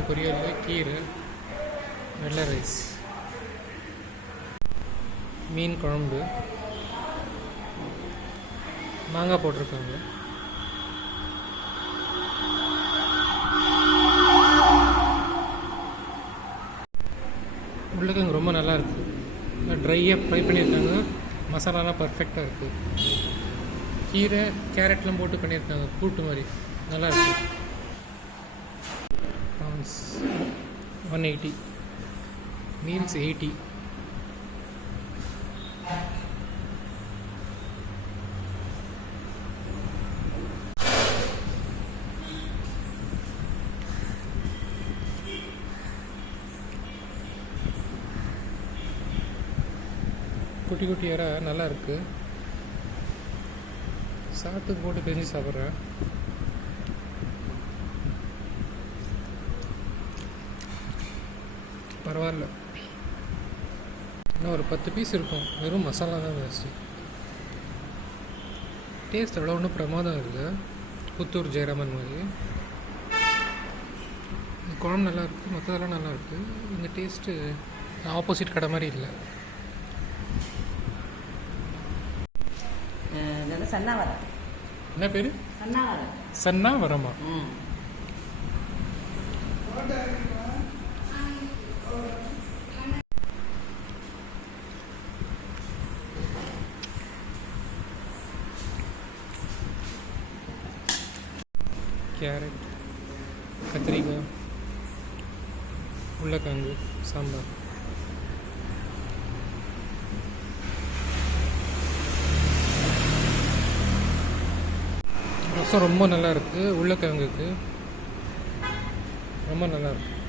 உருளைக்கிழங்கு பொரியல், கீரை, வெள்ளை ரைஸ், மீன் குழம்பு, மாங்காய் போட்டிருக்காங்க. உருளைக்கிழங்கு ரொம்ப நல்லா இருக்குது. ட்ரையாக ஃப்ரை பண்ணியிருக்காங்க. மசாலாலாம் பர்ஃபெக்டாக இருக்குது. கீரை கேரட்லாம் போட்டு பண்ணியிருக்காங்க, கூட்டு மாதிரி நல்லா இருக்குது. Prawns 180, meals 80. குட்டி குட்டி இறா நல்லா இருக்குது. சாத்துக்கு போட்டு பெஞ்சு சாப்பிட்றேன். பரவாயில்ல. இன்னும் ஒரு 10 பீஸ் இருக்கும். வெறும் மசாலா தான் ஜாஸ்தி. டேஸ்ட் அவ்வளோ ஒன்றும் பிரமாதம் இல்லை. புத்தூர் ஜெயராமன் மாதிரி. குழம்பு நல்லா இருக்குது, மற்றதெல்லாம் நல்லா இருக்குது. இந்த டேஸ்ட்டு ஆப்போசிட் கடை மாதிரி இல்லை. சன்னாவரம். என்ன பேர்? சன்னாவரம். சன்னாவரமா? கேரட், கத்திரிக்காய், உருளைக்கிழங்கு, சாம்பார். ரசம் ரொம்ப நல்லா இருக்குது. உருளைக்கிழங்குக்கு ரொம்ப நல்லா இருக்குது.